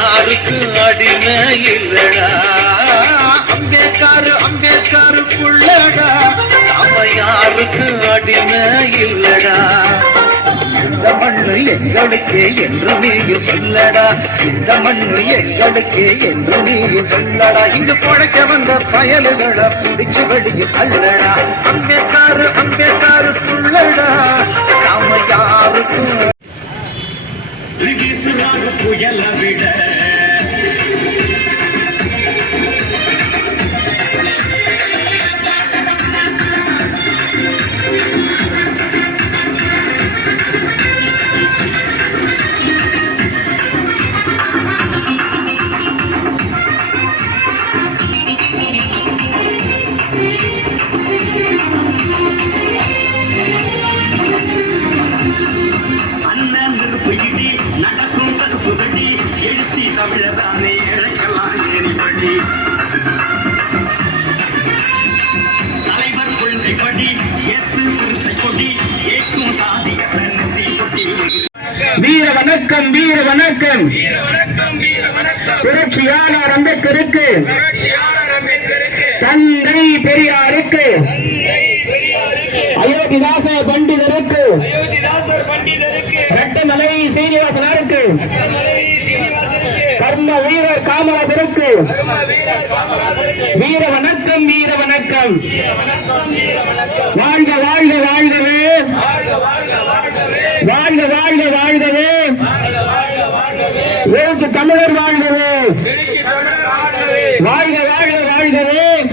யாருக்கும் அடிமை இல்லடா? அம்பேத்காரு அம்பேத்காருக்குள்ளடா. நாம யாருக்கும் அடிமை இல்லடா? இந்த மண்ணு எங்களுக்கே என்று நீ சொல்லடா. இந்த மண்ணு எங்களுக்கே என்று நீ சொல்லடா. இங்கு பழைக்க வந்த பயலுகளை பிடிச்சு வெளியில் தள்ளடா. எழுச்சி தமிழதானே இழைக்கலாம் ஏறிப்படி தலைவர் கொள்கைப்படி ஏத்து சிறுத்தை கொடி ஏற்கும் சாதிகளை நிறுத்தி கொட்டி வீர வணக்கம் வீர வணக்கம் புரட்சியாளர் அம்பேத்கருக்கு. தந்தை பெரியாருக்கு. அயோத்திதாச பண்டிதருக்கு. ரட்டமலை சீனிவாசனாருக்கு. கர்ம வீரர் காமராசருக்கு. வீர வணக்கம் வீர வணக்கம். வாழ்க வாழ்க வாழ்கவே. வாழ்க வாழ்க வாழ்கவே. எழுத்து தமிழர் வாழ்கவே. வாழ்க வாழ்க வாழ்கவே.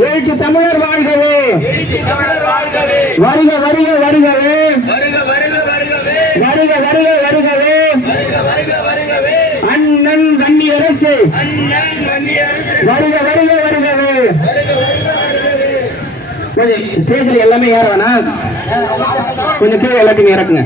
எழுத்து தமிழர் வாழ்கவே. வருக வருக வருகவே. வருக வருக வருகவே. அரசு வருக வருக வருகவே கொஞ்சம் ஸ்டேஜில் எல்லாமே ஏற கொஞ்சம் கீழே எல்லாத்தையும் இறக்குங்க.